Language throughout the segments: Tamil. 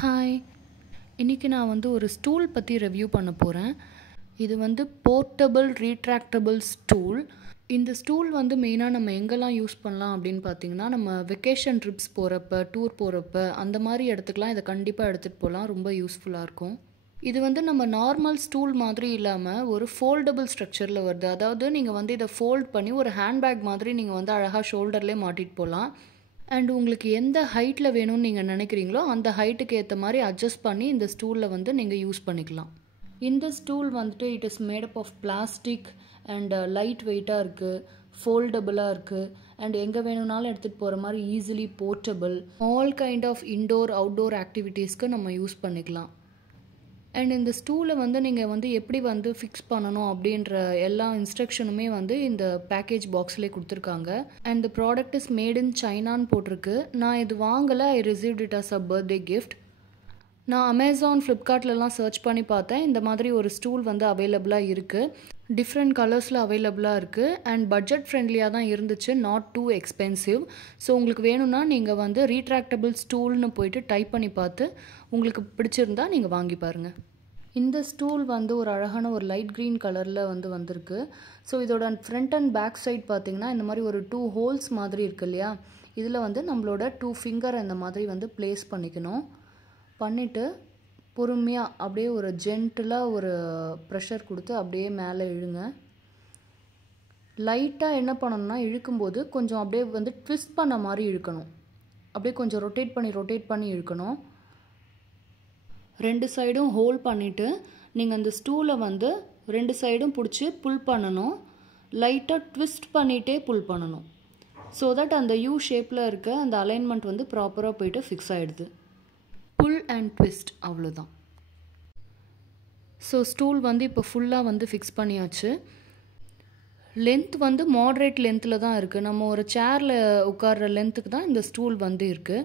ஹாய், இன்றைக்கி நான் வந்து ஒரு ஸ்டூல் பற்றி ரிவ்யூ பண்ண போகிறேன். இது வந்து போர்ட்டபிள் ரீட்ராக்டபிள் ஸ்டூல். இந்த ஸ்டூல் வந்து மெயினாக நம்ம எங்கெல்லாம் யூஸ் பண்ணலாம் அப்படின்னு பார்த்தீங்கன்னா, நம்ம வெக்கேஷன் ட்ரிப்ஸ் போகிறப்ப, டூர் போகிறப்ப அந்த மாதிரி இடத்துக்குலாம் இதை கண்டிப்பாக எடுத்துகிட்டு போகலாம். ரொம்ப யூஸ்ஃபுல்லாக இருக்கும். இது வந்து நம்ம நார்மல் ஸ்டூல் மாதிரி இல்லாமல் ஒரு ஃபோல்டபுள் ஸ்ட்ரக்சரில் வருது. அதாவது நீங்கள் வந்து இதை ஃபோல்ட் பண்ணி ஒரு ஹேண்ட்பேக் மாதிரி நீங்கள் வந்து அழகாக ஷோல்டர்லேயே மாட்டிட்டு போகலாம். அண்ட் உங்களுக்கு எந்த ஹைட்டில் வேணும்னு நீங்கள் நினைக்கிறீங்களோ அந்த ஹைட்டுக்கு ஏற்ற மாதிரி அட்ஜஸ்ட் பண்ணி இந்த ஸ்டூலில் வந்து நீங்கள் யூஸ் பண்ணிக்கலாம். இந்த ஸ்டூல் வந்துட்டு it is made up of plastic and light வெயிட்டாக இருக்குது, ஃபோல்டபுளாக இருக்குது அண்ட் எங்கே வேணும்னாலும் எடுத்துகிட்டு போகிற மாதிரி easily portable. All kind of indoor outdoor ஆக்டிவிட்டீஸ்க்கு நம்ம யூஸ் பண்ணிக்கலாம். அண்ட் இந்த ஸ்டூலை வந்து நீங்கள் வந்து எப்படி வந்து ஃபிக்ஸ் பண்ணணும் அப்படின்ற எல்லா இன்ஸ்ட்ரக்ஷனுமே வந்து இந்த பேக்கேஜ் பாக்ஸ்லேயே கொடுத்துருக்காங்க. And the product is made in சைனான்னு போட்டிருக்கு. நான் இது வாங்கலை, I received it as a birthday gift. நான் அமேசான், ஃப்ளிப்கார்ட்லலாம் சர்ச் பண்ணி பார்த்தேன். இந்த மாதிரி ஒரு ஸ்டூல் வந்து அவைலபிளாக இருக்குது. டிஃப்ரெண்ட் கலர்ஸில் அவைலபிளாக இருக்குது அண்ட் பட்ஜெட் ஃப்ரெண்ட்லியாக தான் இருந்துச்சு, நாட் டூ எக்ஸ்பென்சிவ். ஸோ உங்களுக்கு வேணும்னா நீங்கள் வந்து ரீட்ராக்டபிள் ஸ்டூல்னு போயிட்டு டைப் பண்ணி பார்த்து உங்களுக்கு பிடிச்சிருந்தா நீங்கள் வாங்கி பாருங்கள். இந்த ஸ்டூல் வந்து ஒரு அழகான ஒரு லைட் க்ரீன் கலரில் வந்திருக்கு. ஸோ இதோட ஃப்ரண்ட் அண்ட் பேக் சைட் பார்த்திங்கன்னா இந்த மாதிரி ஒரு 2 ஹோல்ஸ் மாதிரி இருக்குது இல்லையா, இதில் வந்து நம்மளோட 2 ஃபிங்கரை இந்த மாதிரி வந்து ப்ளேஸ் பண்ணிக்கணும். பண்ணிவிட்டு பொறுமையாக அப்படியே ஒரு ஜென்டிலாக ஒரு ப்ரெஷர் கொடுத்து அப்படியே மேலே இழுங்க. லைட்டாக என்ன பண்ணணும்னா இழுக்கும்போது கொஞ்சம் அப்படியே வந்து ட்விஸ்ட் பண்ண மாதிரி இழுக்கணும். அப்படியே கொஞ்சம் ரொட்டேட் பண்ணி இழுக்கணும். 2 சைடும் ஹோல்ட் பண்ணிவிட்டு நீங்கள் அந்த ஸ்டூலை வந்து 2 சைடும் பிடிச்சி புல் பண்ணணும். லைட்டாக ட்விஸ்ட் பண்ணிகிட்டே புல் பண்ணணும். ஸோ தட் அந்த யூ ஷேப்பில் இருக்க அந்த அலைன்மெண்ட் வந்து ப்ராப்பராக போயிட்டு ஃபிக்ஸ் ஆகிடுது. புல் அண்ட் ட்விஸ்ட், அவ்வளோதான். ஸோ ஸ்டூல் வந்து இப்போ ஃபுல்லாக வந்து ஃபிக்ஸ் பண்ணியாச்சு. லென்த் வந்து மாட்ரேட் லென்த்தில் தான் இருக்குது. நம்ம ஒரு சேரில் உட்கார்ற லென்த்துக்கு தான் இந்த ஸ்டூல் வந்து இருக்குது.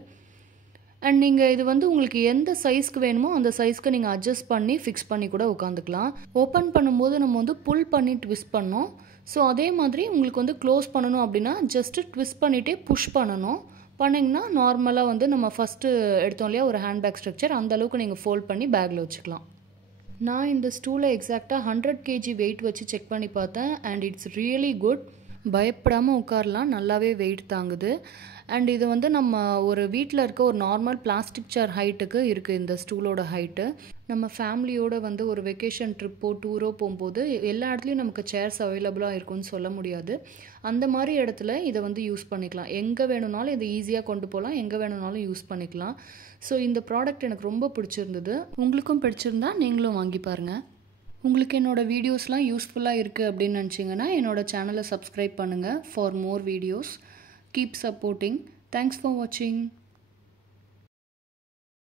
அண்ட் நீங்கள் இது வந்து உங்களுக்கு எந்த சைஸ்க்கு வேணுமோ அந்த சைஸ்க்கு நீங்கள் அட்ஜஸ்ட் பண்ணி ஃபிக்ஸ் பண்ணி கூட உட்காந்துக்கலாம். ஓப்பன் பண்ணும்போது நம்ம வந்து புல் பண்ணி ட்விஸ்ட் பண்ணோம். ஸோ அதே மாதிரி உங்களுக்கு வந்து க்ளோஸ் பண்ணணும் அப்படின்னா ஜஸ்ட்டு ட்விஸ்ட் பண்ணிகிட்டே புஷ் பண்ணணும். பண்ணிங்கன்னா நார்மலாக வந்து நம்ம ஃபஸ்ட்டு எடுத்தோம் இல்லையா ஒரு ஹேண்ட்பேக் ஸ்ட்ரக்சர், அந்தளவுக்கு நீங்கள் ஃபோல்ட் பண்ணி பேக்கில் வச்சுக்கலாம். நான் இந்த ஸ்டூலை எக்ஸாக்டாக 100 kg வெயிட் வச்சு செக் பண்ணி பார்த்தேன் அண்ட் இட்ஸ் ரியலி குட். பயப்படாமல் உட்காரலாம், நல்லாவே வெயிட் தாங்குது. அண்ட் இது வந்து நம்ம ஒரு வீட்டில் இருக்க ஒரு நார்மல் பிளாஸ்டிக் சேர் ஹைட்டுக்கு இருக்குது இந்த ஸ்டூலோட ஹைட்டு. நம்ம ஃபேமிலியோடு வந்து ஒரு வெக்கேஷன் ட்ரிப்போ டூரோ போகும்போது எல்லா இடத்துலையும் நமக்கு சேர்ஸ் அவைலபிளாக இருக்கும்னு சொல்ல முடியாது. அந்த மாதிரி இடத்துல இதை வந்து யூஸ் பண்ணிக்கலாம். எங்கே வேணும்னாலும் இதை ஈஸியாக கொண்டு போகலாம், எங்கே வேணும்னாலும் யூஸ் பண்ணிக்கலாம். ஸோ இந்த ப்ராடக்ட் எனக்கு ரொம்ப பிடிச்சிருந்தது. உங்களுக்கும் பிடிச்சிருந்தா நீங்களும் வாங்கி பாருங்கள். உங்களுக்கு என்னோடய வீடியோஸ்லாம் யூஸ்ஃபுல்லாக இருக்குது அப்படின்னு நினச்சிங்கன்னா என்னோடய சேனலை சப்ஸ்கிரைப் பண்ணுங்கள் for more videos. Keep supporting. Thanks for வாட்சிங்.